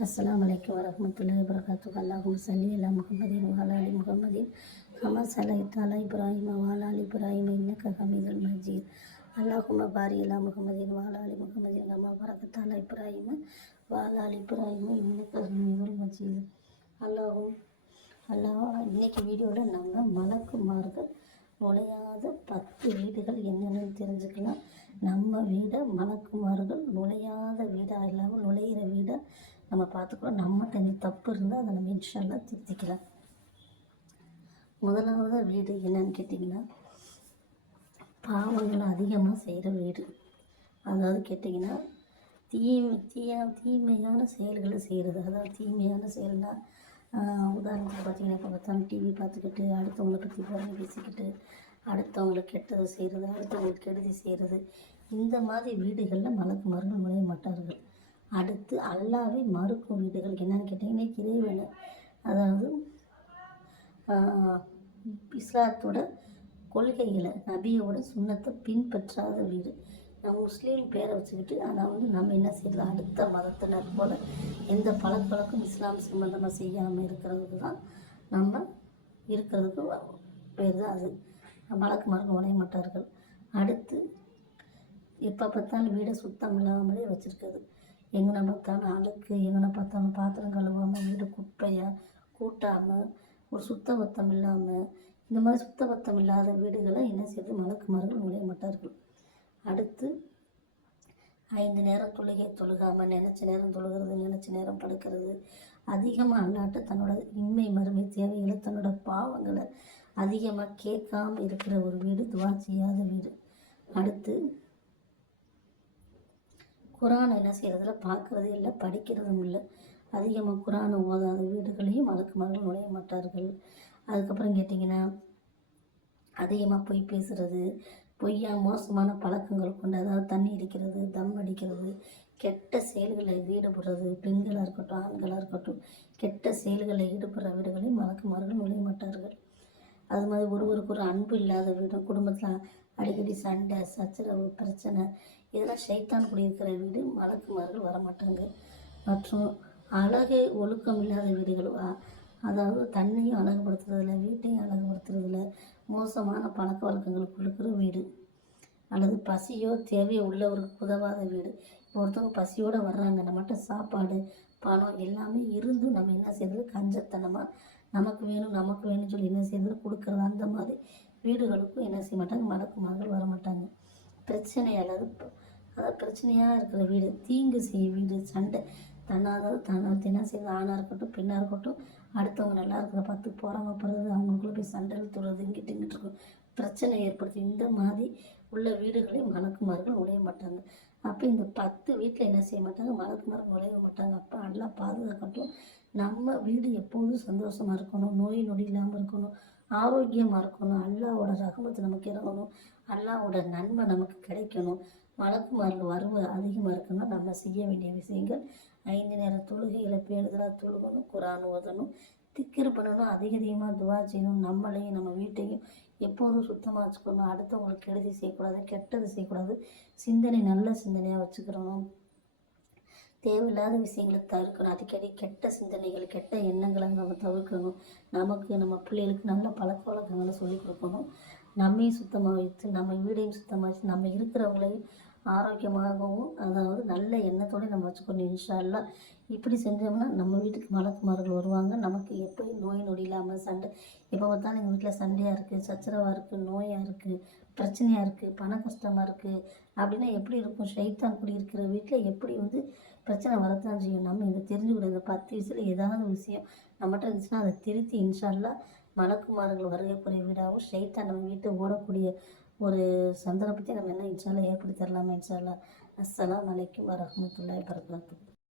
அஸ்ஸலாமு அலைக்கும் வரஹ்மத்துல்லாஹி வபரகாத்துஹு. அல்லாஹும்ம ஸல்லி அலா முஹம்மதின் வ அலா ஆலி முஹம்மதின் கமா ஸல்லைத அலா இப்ராஹீம வ அலா ஆலி இப்ராஹீம இன்னக ஹமீதுல் மஜீத். அல்லாஹும்ம பாரிக் அலா முஹம்மதின் வ அலா ஆலி முஹம்மதின் கமா பரக்கத அலா இப்ராஹீம வ அலா ஆலி இப்ராஹீம இன்னக ஹமீதுல் மஜீத். இன்னைக்கு வீடியோவில் நம்ம மலக்குமார்கள் நுழையாத 10 வீடுகள் என்னென்னு தெரிஞ்சுக்கலாம். நம்ம வீடை மலக்குமார்கள் நுழையாத வீடாக இல்லாமல் நுழையிற வீடை நம்ம பார்த்துக்கலாம். நம்மகிட்ட இந்த தப்பு இருந்தால் அதை நம்ம இன்ஷா அல்லாஹ் திருத்திக்கலாம். முதலாவது வீடு என்னன்னு கேட்டிங்கன்னா, பாவங்கள் அதிகமாக செய்கிற வீடு. அதாவது கேட்டிங்கன்னா தீமையான செயல்களை செய்கிறது. அதாவது தீமையான செயல்னால் உதாரணத்துக்கு பார்த்திங்கன்னா, இப்போ பார்த்தாலும் டிவி பார்த்துக்கிட்டு அடுத்தவங்களை பற்றி புறணி பேசிக்கிட்டு அடுத்தவங்களுக்கு கெட்டதை செய்கிறது, அடுத்தவங்களுக்கு கெடுதி செய்கிறது, இந்த மாதிரி வீடுகளில் மலக்குமார்கள் நுழைய மாட்டார்கள். அடுத்து அல்லாஹ்வை மறுக்கும் வீடுகள் என்னென்னு கேட்டிங்கன்னா, இறைவனை அதாவது இஸ்லாத்தோட கொள்கைகளை நபியோட சுண்ணத்தை பின்பற்றாத வீடு. நம்ம முஸ்லீம் பேரை வச்சுக்கிட்டு அதாவது நம்ம என்ன செய்யறது, அடுத்த மதத்தினர் போல் எந்த பழக்கவழக்கம் இஸ்லாம் சம்பந்தமாக செய்யாமல் இருக்கிறதுக்கு தான் நம்ம இருக்கிறதுக்கு பேர் தான் அது. மலக்குமார்கள் நுழைய மாட்டார்கள். அடுத்து எப்போ பார்த்தாலும் வீடை சுத்தம் இல்லாமலே வச்சுருக்குது. எங்கே பார்த்தாலும் அழுக்கு, எங்கே பார்த்தாலும் பாத்திரம் கழுவாமல், வீடு குப்பையாக கூட்டாமல், ஒரு சுத்தபத்தம் இல்லாமல், இந்த மாதிரி சுத்தபத்தம் இல்லாத வீடுகளை என்ன செய்து மலக்குமார்கள் நுழைய மாட்டார்கள். அடுத்து 5 நேரம் தொழுகாமல் நினச்ச நேரம் தொழுகிறது, நினச்ச நேரம் படுக்கிறது, அதிகமாக அல்லாட்ட தன்னோட இன்மை மறுமை தேவைகளை தன்னோட பாவங்களை அதிகமாக கேட்காம இருக்கிற ஒரு வீடு துவா செய்யாத வீடு. அடுத்து குரான் என்ன செய்கிறதுல பார்க்குறதே இல்லை, படிக்கிறதும் இல்லை. அதிகமாக குரானை ஓதாத வீடுகளையும் மலக்குமார்கள் நுழைய மாட்டார்கள். அதுக்கப்புறம் கேட்டிங்கன்னா, அதிகமாக பொய் பேசுகிறது, பொய்யா மோசமான பழக்கங்கள் கொண்டு, அதாவது தண்ணி அடிக்கிறது, தம் அடிக்கிறது, கெட்ட செயல்களில் ஈடுபடுறது, பெண்களாக இருக்கட்டும் ஆண்களாக இருக்கட்டும், கெட்ட செயல்களில் ஈடுபடுற வீடுகளையும் மலக்குமார்கள் நுழைய மாட்டார்கள். அது மாதிரி ஒருவருக்கு ஒரு அன்பு இல்லாத வீடு, குடும்பத்தில் அடிக்கடி சண்டை சச்சரவு பிரச்சனை, இதெல்லாம் ஷைத்தான் குடியிருக்கிற வீடு, மலக்குமார்கள் வரமாட்டாங்க. மற்றும் அழகை ஒழுக்கம் இல்லாத வீடுகள், அதாவது தன்னையும் அழகுபடுத்துறதில்ல, வீட்டையும் அழகுபடுத்துறதில்ல, மோசமான பழக்க வழக்கங்களுக்கு இருக்கிற வீடு. அல்லது பசியோ தேவையோ உள்ளவருக்கு உதவாத வீடு. ஒருத்தவங்க பசியோடு வர்றாங்க, நம்மகிட்ட சாப்பாடு பணம் எல்லாமே இருந்தும் நம்ம என்ன செய்யறது, கஞ்சத்தனமாக நமக்கு வேணும்னு சொல்லி என்ன செய்யறது கொடுக்குறது. அந்த மாதிரி வீடுகளுக்கும் என்ன செய்ய மாட்டாங்க, மலக்குமார்கள் வரமாட்டாங்க. பிரச்சனை அதாவது பிரச்சனையாக இருக்கிற வீடு, தீங்கு செய்ய வீடு, சண்டை தன்னாவது என்ன செய்யுது, ஆணாக இருக்கட்டும் பெண்ணாக இருக்கட்டும், அடுத்தவங்க நல்லா இருக்கிற பார்த்து போகிறாமப்படுறது, அவங்களுக்குள்ளே போய் சண்டையில் தொடுறது, இங்கிட்டு இருக்கும் பிரச்சனை ஏற்படுத்தி இந்த மாதிரி உள்ள வீடுகளையும் மலக்குமார்கள் நுழைய மாட்டாங்க. அப்போ இந்த 10 வீட்டில் என்ன செய்ய மாட்டாங்க, மலக்குமார்கள் நுழைய மாட்டாங்க. அப்போ நல்லா பாதுகாக்கட்டும். நம்ம வீடு எப்போதும் சந்தோஷமாக இருக்கணும், நோய் நொடி இல்லாமல் இருக்கணும், ஆரோக்கியமாக இருக்கணும், அல்லாவோட ரஹமத்து நமக்கு இறங்கணும், அல்லாவோட நன்மை நமக்கு கிடைக்கணும், மலக்குமார்கள் வருவ அதிகமாக இருக்கணும். நம்ம செய்ய வேண்டிய விஷயங்கள் 5 நேர தொழுகைகளை பேணுதலாக தொழுகணும், குரான் ஓதணும், திக்ர் பண்ணணும், அதிகமாக துவா செய்யணும், நம்மளையும் நம்ம வீட்டையும் எப்போதும் சுத்தமாக வச்சுக்கணும், அடுத்தவங்களுக்கு கெடுதி செய்யக்கூடாது, கெட்டது செய்யக்கூடாது, சிந்தனை நல்ல சிந்தனையாக வச்சுக்கிறணும், தேவையில்லாத விஷயங்களை தவிர்க்கணும், அடிக்கடி கெட்ட சிந்தனைகள் கெட்ட எண்ணங்களை நம்ம தவிர்க்கணும், நமக்கு நம்ம பிள்ளைகளுக்கு நல்ல பழக்க வழக்கங்களை சொல்லிக் கொடுக்கணும், நம்மையும் சுத்தமாக வைத்து நம்ம வீடையும் சுத்தமாக வச்சு நம்ம இருக்கிறவங்களையும் ஆரோக்கியமாகவும் அதாவது நல்ல எண்ணத்தோடு நம்ம வச்சுக்கணும். இன்ஷா அல்லாஹ் இப்படி செஞ்சோம்னா நம்ம வீட்டுக்கு மலக்குமார்கள் வருவாங்க. நமக்கு எப்படி நோய் நொடி இல்லாமல் சண்டை எப்போ பார்த்தாலும் எங்கள் வீட்டில் சண்டையாக இருக்குது, சச்சரவாக இருக்குது, நோயாக இருக்குது, பிரச்சனையாக இருக்குது, பண கஷ்டமாக இருக்குது அப்படின்னா எப்படி இருக்கும்? ஷைத்தான் குடியிருக்கிற வீட்டில் எப்படி பிரச்சனை வரத்தான் செய்யும். நம்ம இதை தெரிஞ்சுக்கூடாது. 10 வயசில் ஏதாவது விஷயம் நம்மகிட்ட இருந்துச்சுன்னா அதை திருத்தி இன்ஷா அல்லாஹ் மலக்குமார்கள் வருகக்கூடிய வீடாகவும் ஷைத்தான் நம்ம வீட்டை ஓடக்கூடிய ஒரு சந்தர்ப்பத்தை நம்ம என்ன இன்ஷா அல்லாஹ் ஏற்படுத்தி தரலாமா? இன்ஷா அல்லாஹ். அஸ்ஸலாமு அலைக்கும் வரஹ்மத்துல்லாஹி வபரகாத்துஹு.